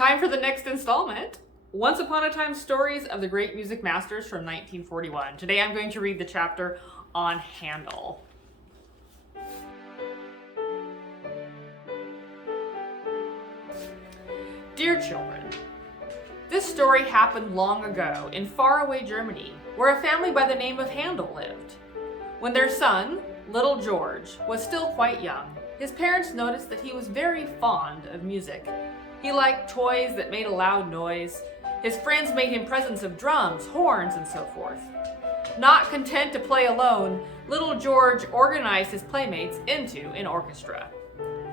Time for the next installment. Once Upon a Time Stories of the Great Music Masters from 1941. Today I'm going to read the chapter on Handel. Dear children, this story happened long ago in faraway Germany, where a family by the name of Handel lived. When their son, little George, was still quite young, his parents noticed that he was very fond of music. He liked toys that made a loud noise. His friends made him presents of drums, horns, and so forth. Not content to play alone, little George organized his playmates into an orchestra.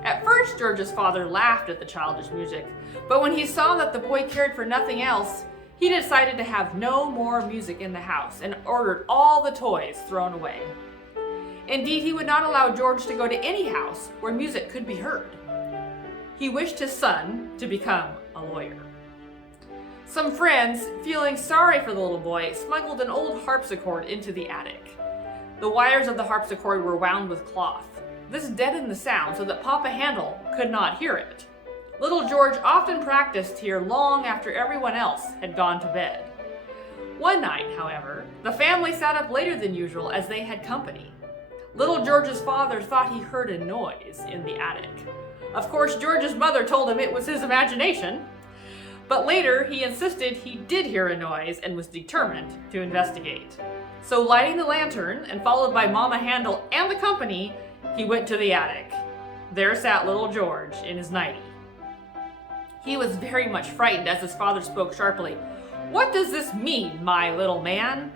At first, George's father laughed at the childish music, but when he saw that the boy cared for nothing else, he decided to have no more music in the house and ordered all the toys thrown away. Indeed, he would not allow George to go to any house where music could be heard. He wished his son to become a lawyer. Some friends, feeling sorry for the little boy, smuggled an old harpsichord into the attic. The wires of the harpsichord were wound with cloth. This deadened the sound so that Papa Handel could not hear it. Little George often practiced here long after everyone else had gone to bed. One night, however, the family sat up later than usual as they had company. Little George's father thought he heard a noise in the attic. Of course, George's mother told him it was his imagination, but later he insisted he did hear a noise and was determined to investigate. So lighting the lantern and followed by Mama Handel and the company, he went to the attic. There sat little George in his nightie. He was very much frightened as his father spoke sharply. "What does this mean, my little man?"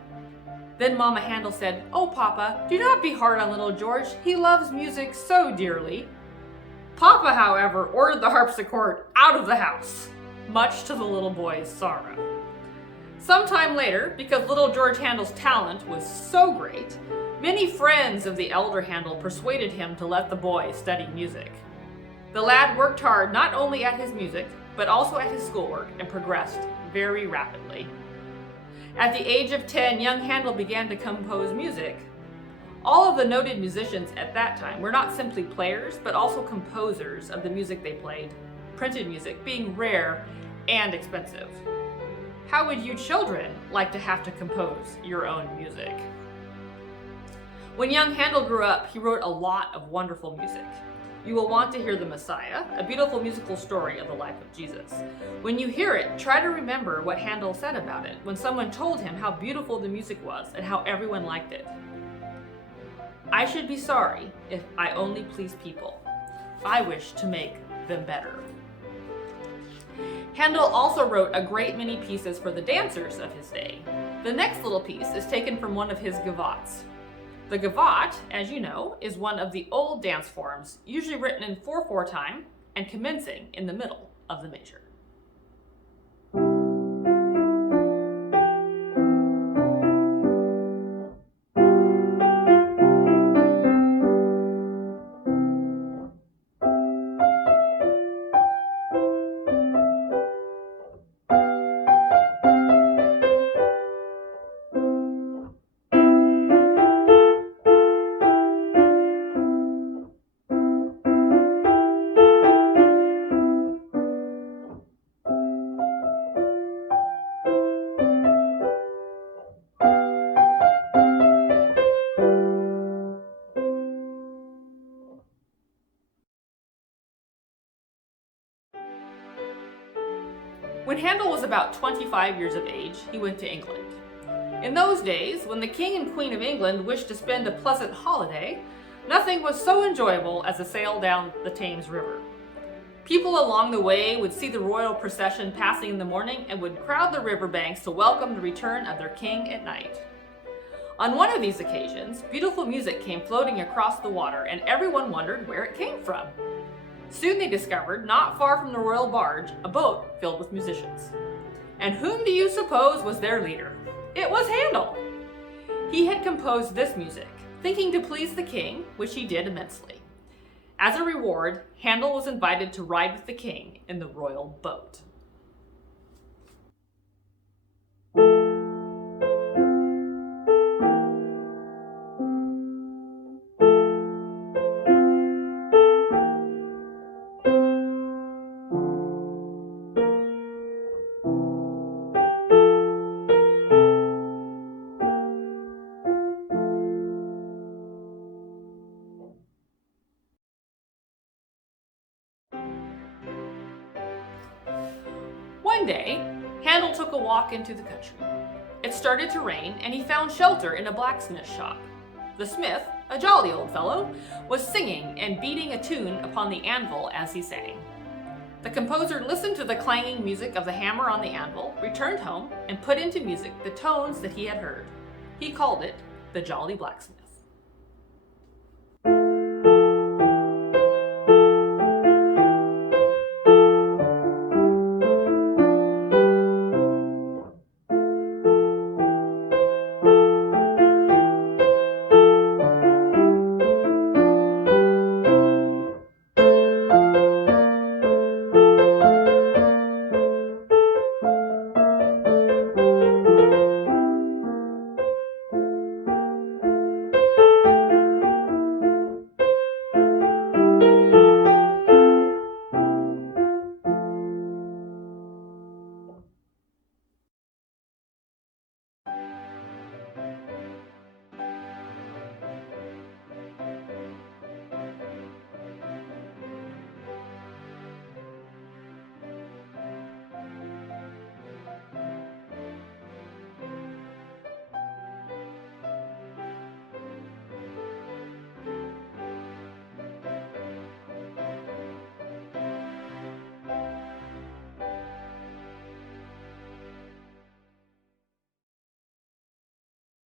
Then Mama Handel said, "Oh, Papa, do not be hard on little George. He loves music so dearly." Papa, however, ordered the harpsichord out of the house, much to the little boy's sorrow. Sometime later, because little George Handel's talent was so great, many friends of the elder Handel persuaded him to let the boy study music. The lad worked hard not only at his music, but also at his schoolwork and progressed very rapidly. At the age of 10, young Handel began to compose music. All of the noted musicians at that time were not simply players, but also composers of the music they played, printed music being rare and expensive. How would you children like to have to compose your own music? When young Handel grew up, he wrote a lot of wonderful music. You will want to hear The Messiah, a beautiful musical story of the life of Jesus. When you hear it, try to remember what Handel said about it when someone told him how beautiful the music was and how everyone liked it. "I should be sorry if I only please people. I wish to make them better." Handel also wrote a great many pieces for the dancers of his day. The next little piece is taken from one of his gavottes. The gavotte, as you know, is one of the old dance forms, usually written in 4/4 time and commencing in the middle of the measure. When Handel was about 25 years of age, he went to England. In those days, when the King and Queen of England wished to spend a pleasant holiday, nothing was so enjoyable as a sail down the Thames River. People along the way would see the royal procession passing in the morning and would crowd the riverbanks to welcome the return of their king at night. On one of these occasions, beautiful music came floating across the water and everyone wondered where it came from. Soon they discovered, not far from the royal barge, a boat filled with musicians. And whom do you suppose was their leader? It was Handel! He had composed this music, thinking to please the king, which he did immensely. As a reward, Handel was invited to ride with the king in the royal boat. One day, Handel took a walk into the country. It started to rain, and he found shelter in a blacksmith shop. The smith, a jolly old fellow, was singing and beating a tune upon the anvil as he sang. The composer listened to the clanging music of the hammer on the anvil, returned home, and put into music the tones that he had heard. He called it the Jolly Blacksmith.